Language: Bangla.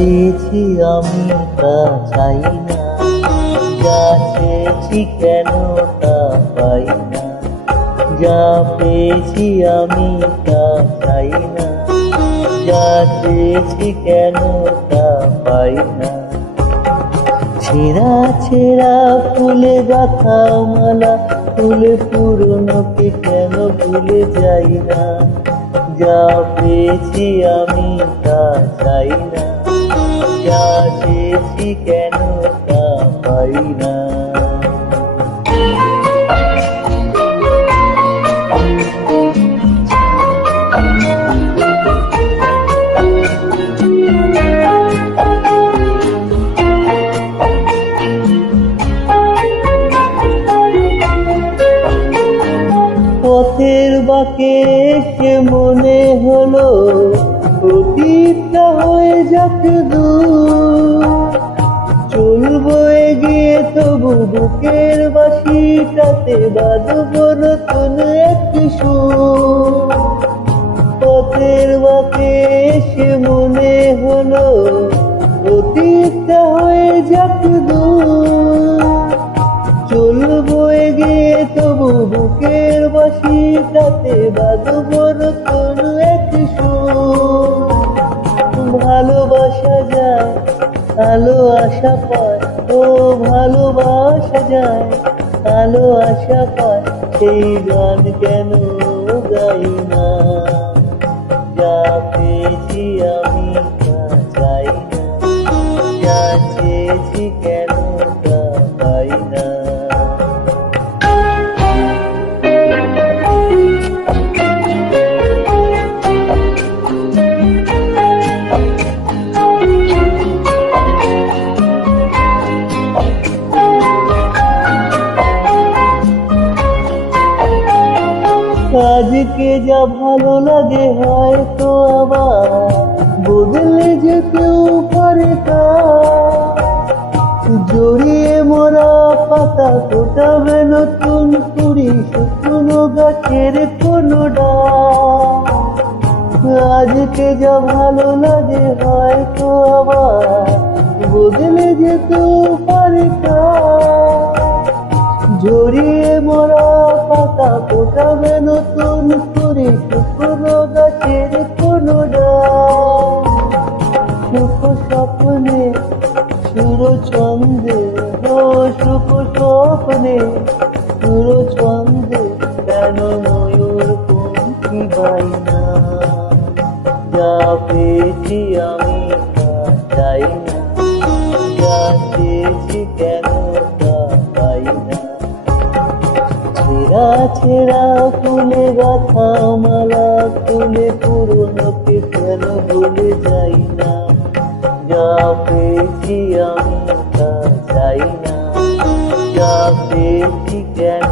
পেয়েছি আমি তা চাই না, যা চেয়েছি কেন তা পাই না। যা পেয়েছি আমি তা চাই না, যা চেয়েছি কেন তা পাই না। ছেঁড়া ছেঁড়া ফুলে গাঁথা মালা, ফুলে পুরনোকে কেন ভুলে যাই না। যা পেয়েছি আমি তা চাই না, যা চেয়েছি কেন তা পাই না। পথের বাঁকে এসে মনে হলো অতীতটা হয়ে যাক দূর। চলবো এগিয়ে তবু বুকের বাঁশিটাতে বাজবো নতুন একটি সুর। পথের বাঁকে এসে মনে হলো অতীতটা হয়ে যাক দূর। চলবো এগিয়ে তবু বুকের বাঁশিটাতে বাজবো নতুন এক সুর। ভালোবাসা যায় আলো আশা পায়, ও ভালোবাসা যায় আলো আশা পায়, সেই গান কেন গাই না। যা পেয়েছি আমি তা চাই না, যা চেয়েছি কেন তা পাই না। আজকে যা ভালো লাগে হয়তো আবার বদলে যেতেও পারে তা। জড়িয়ে মোরা পাতা ফোটাবে নতুন কুড়ি, শুকনো গাছের কোনো ডাল। আজকে যা ভালো লাগে হয়তো আবার বদলে যেতেও পারে তা। জড়িয়ে মোরা পাতা ফোটাবে নতুন করে, শুকনো গাছের কোনো ডাল। সুখ স্বপ্নে সুর ছন্দে, ও সুখ স্বপ্নে সুর ছন্দে কেন ময়ূর পঙ্খী পাই না। যা পেয়েছি আমি তা চাই না, যা চেয়েছি কেন তা পাই না। ছেঁড়া ছেঁড়া ফুলে গাঁথা মালা, ফুলে পুরনোকে কেন ভুলে যাই না। যা পেয়েছি আমি তা চাই না, যা পেয়েছি কেন